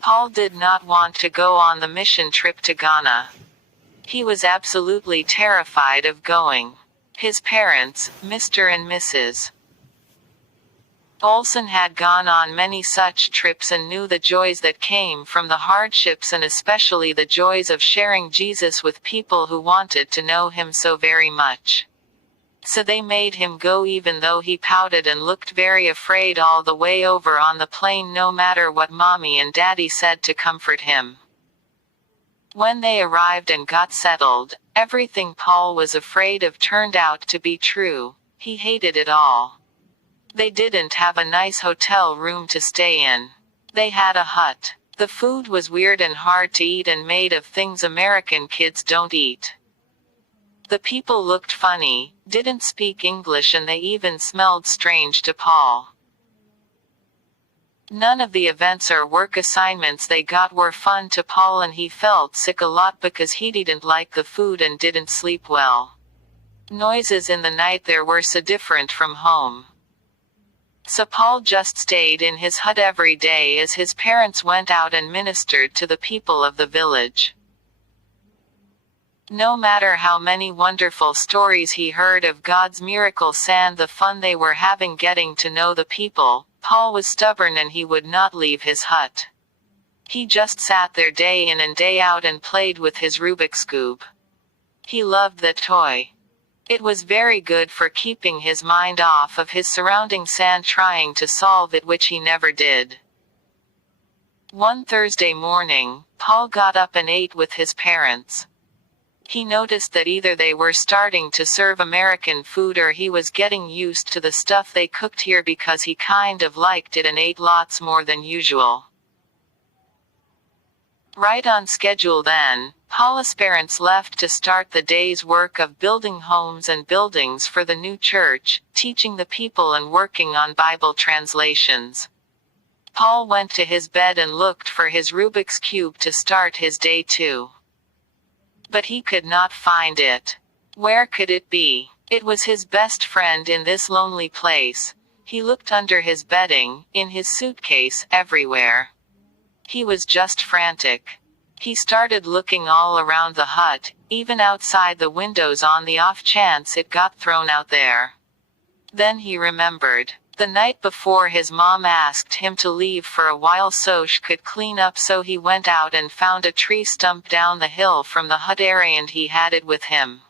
Paul did not want to go on the mission trip to Ghana. He was absolutely terrified of going. His parents, Mr. and Mrs. Olson, had gone on many such trips and knew the joys that came from the hardships, and especially the joys of sharing Jesus with people who wanted to know him so very much. So they made him go, even though he pouted and looked very afraid all the way over on the plane, no matter what Mommy and Daddy said to comfort him. When they arrived and got settled, everything Paul was afraid of turned out to be true. He hated it all. They didn't have a nice hotel room to stay in. They had a hut. The food was weird and hard to eat and made of things American kids don't eat. The people looked funny, didn't speak English, and they even smelled strange to Paul. None of the events or work assignments they got were fun to Paul, and he felt sick a lot because he didn't like the food and didn't sleep well. Noises in the night there were so different from home. So Paul just stayed in his hut every day as his parents went out and ministered to the people of the village. No matter how many wonderful stories he heard of God's miracles and the fun they were having getting to know the people, Paul was stubborn and he would not leave his hut. He just sat there day in and day out and played with his Rubik's Cube. He loved that toy. It was very good for keeping his mind off of his surroundings and trying to solve it, which he never did. One Thursday morning, Paul got up and ate with his parents. He noticed that either they were starting to serve American food or he was getting used to the stuff they cooked here because he kind of liked it and ate lots more than usual. Right on schedule then, Paul's parents left to start the day's work of building homes and buildings for the new church, teaching the people and working on Bible translations. Paul went to his bed and looked for his Rubik's Cube to start his day too. But he could not find it. Where could it be? It was his best friend in this lonely place. He looked under his bedding, in his suitcase, everywhere. He was just frantic. He started looking all around the hut, even outside the windows on the off chance it got thrown out there. Then he remembered. The night before his mom asked him to leave for a while so she could clean up, so he went out and found a tree stump down the hill from the hut area and he had it with him.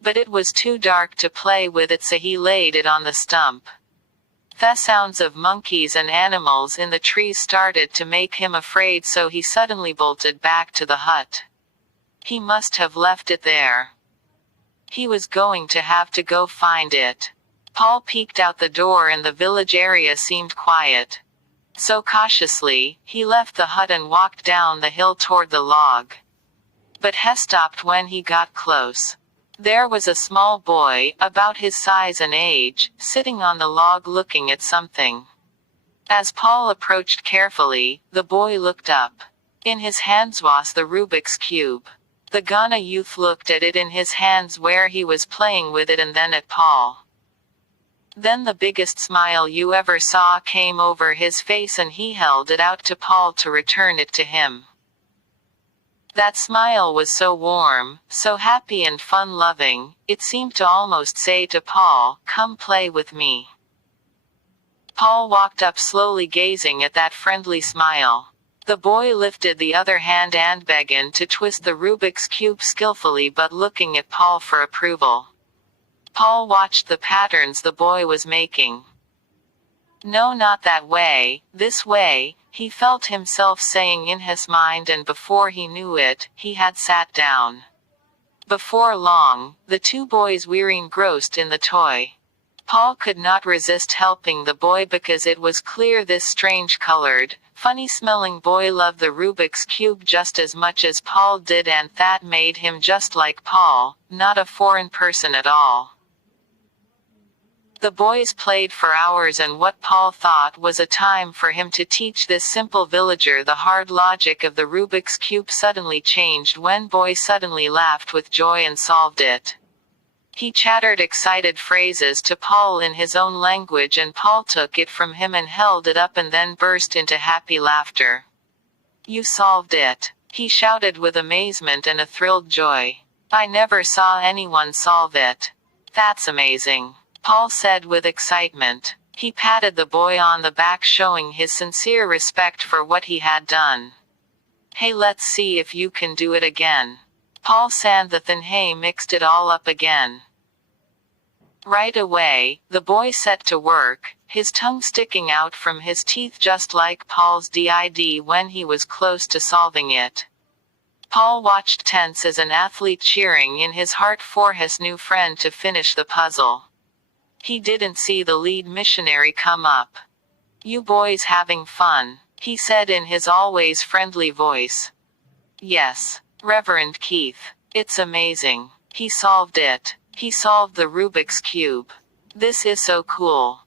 But it was too dark to play with it, so he laid it on the stump. The sounds of monkeys and animals in the trees started to make him afraid, so he suddenly bolted back to the hut. He must have left it there. He was going to have to go find it. Paul peeked out the door and the village area seemed quiet. So cautiously, he left the hut and walked down the hill toward the log. But he stopped when he got close. There was a small boy, about his size and age, sitting on the log looking at something. As Paul approached carefully, the boy looked up. In his hands was the Rubik's Cube. The Ghana youth looked at it in his hands where he was playing with it and then at Paul. Then the biggest smile you ever saw came over his face and he held it out to Paul to return it to him. That smile was so warm, so happy and fun-loving, it seemed to almost say to Paul, "Come play with me." Paul walked up slowly, gazing at that friendly smile. The boy lifted the other hand and began to twist the Rubik's Cube skillfully, but looking at Paul for approval. Paul watched the patterns the boy was making. "No, not that way, this way," he felt himself saying in his mind, and before he knew it, he had sat down. Before long, the two boys were engrossed in the toy. Paul could not resist helping the boy because it was clear this strange-colored, funny-smelling boy loved the Rubik's Cube just as much as Paul did, and that made him just like Paul, not a foreign person at all. The boys played for hours, and what Paul thought was a time for him to teach this simple villager the hard logic of the Rubik's Cube suddenly changed when boy suddenly laughed with joy and solved it. He chattered excited phrases to Paul in his own language, and Paul took it from him and held it up and then burst into happy laughter. You solved it, he shouted with amazement and a thrilled joy. I never saw anyone solve it. That's amazing, Paul said with excitement. He patted the boy on the back, showing his sincere respect for what he had done. Hey, let's see if you can do it again. Paul said then he mixed it all up again. Right away, the boy set to work, his tongue sticking out from his teeth just like Paul's did when he was close to solving it. Paul watched tense as an athlete, cheering in his heart for his new friend to finish the puzzle. He didn't see the lead missionary come up. You boys having fun? He said in his always friendly voice. Yes, Reverend Keith. It's amazing. He solved it. He solved the Rubik's Cube. This is so cool.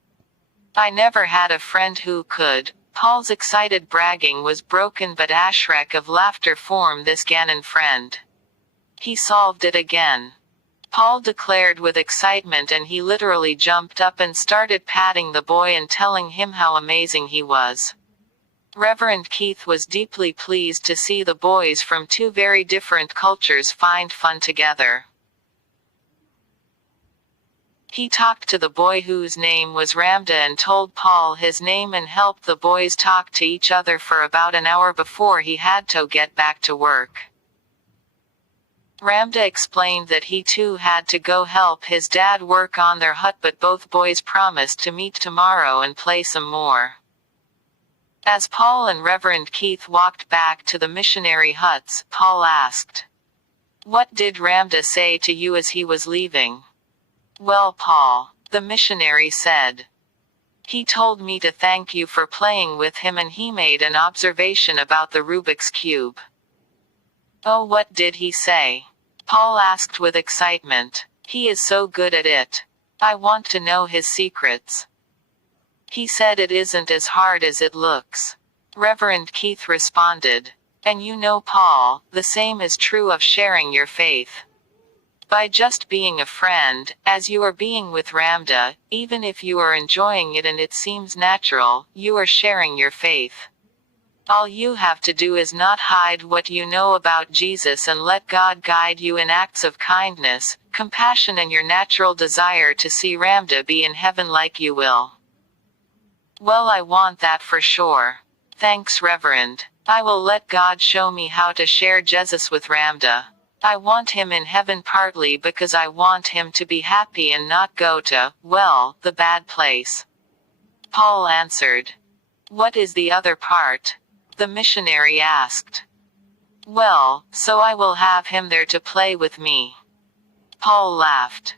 I never had a friend who could. Paul's excited bragging was broken but a shriek of laughter formed this Gannon friend. He solved it again, Paul declared with excitement, and he literally jumped up and started patting the boy and telling him how amazing he was. Reverend Keith was deeply pleased to see the boys from two very different cultures find fun together. He talked to the boy whose name was Ramda and told Paul his name and helped the boys talk to each other for about an hour before he had to get back to work. Ramda explained that he too had to go help his dad work on their hut, but both boys promised to meet tomorrow and play some more. As Paul and Reverend Keith walked back to the missionary huts, Paul asked, "What did Ramda say to you as he was leaving?" "Well, Paul," the missionary said, "he told me to thank you for playing with him, and he made an observation about the Rubik's Cube." "Oh, what did he say?" Paul asked with excitement. "He is so good at it. I want to know his secrets." "He said it isn't as hard as it looks," Reverend Keith responded. "And you know, Paul, the same is true of sharing your faith. By just being a friend, as you are being with Ramda, even if you are enjoying it and it seems natural, you are sharing your faith. All you have to do is not hide what you know about Jesus and let God guide you in acts of kindness, compassion, and your natural desire to see Ramda be in heaven like you will." "Well, I want that for sure. Thanks, Reverend. I will let God show me how to share Jesus with Ramda. I want him in heaven partly because I want him to be happy and not go to, well, the bad place," Paul answered. "What is the other part?" the missionary asked. "Well, so I will have him there to play with me." Paul laughed.